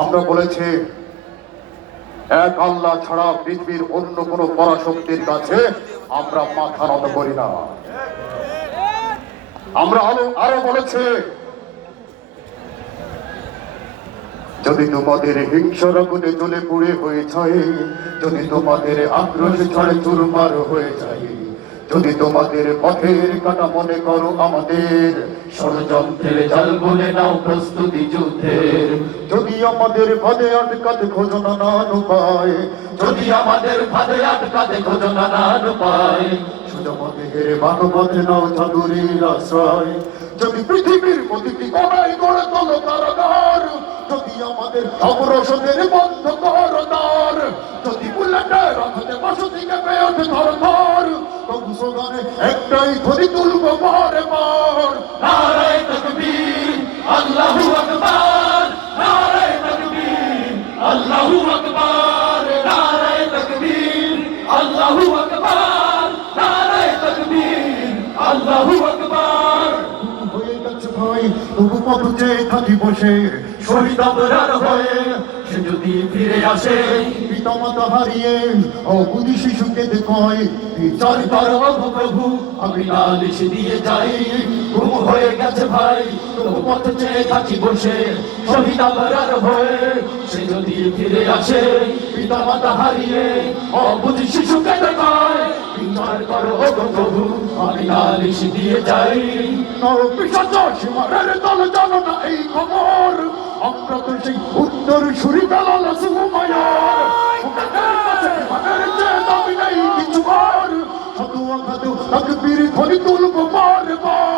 আমরা বলেছি এক আল্লাহ ছাড়া পৃথিবীর অন্য কোনো পরাশক্তির কাছে আমরা মাথা নত করি না। আমরা আরো বলেছি, যদি তোমাদের হিংসার আগুনে জ্বলে পুড়ে হয়ে যায়, যদি তোমাদের আক্রোশ ছড়ে চুরমার হয়ে যায়, যদি তোমাদের পথের কাটা মনে করো আমাদের ষড়যন্ত্রের জাল বলে নাও প্রস্তুতি যুদ্ধের, যদি আমাদের ফাঁদে আটকাতে খোঁজো নানান উপায়, যদি আমাদের ফাঁদে আটকাতে খোঁজো নানান উপায়, সুজমতের মানবতে নাও চাদুরীর আশ্রয়, যদি পৃথিবীর প্রতিটি কোণায় গড়ে তোলো কারাগার, যদি আমাদের অগ্রসরের বন্ধ করো দ্বার, যদি বুলেটের আঘাতে বসতিকে পেয়ে ওঠে থরথর, তবু স্লোগানে একটাই ধ্বনি তুলবো বারে বার, নারায়ে তাকবীর আল্লাহু আকবার, নারায়ে তাকবীর আল্লাহু আকবার, নারায়ে তাকবীর আল্লাহু আকবার, নারায়ে তাকবীর আল্লাহু আকবার। হয়ে গেছে ভাই তবু পথ চেয়ে থাকি বসে, শহীদ আবরার হয়ে সে যদি ফিরে আসে, পিতামাতা হারিয়ে অবুঝি শিশুকে দেখয়, বিচার করো প্রভু আমি নালিশ দিয়ে যাই, ঘুম হয়ে গেছে ভাই তবু পথ চেয়ে থাকি বসে, শহীদ আবরার হয়ে সে যদি ফিরে আসে, পিতামাতা হারিয়ে অবুঝি শিশুকে দেখয়, বিচার করো প্রভু আমি নালিশ দিয়ে যাই। নরপিশাচ সীমারের দলে জানো না এই খবর, আমরা তো সেই উত্তর সুরি বেলাল সুমায়ার, মানের চেয়ে দাবি নেই কিছু আর, শত আঘাত তাকবীর ধ্বনি তুলবো বারবার।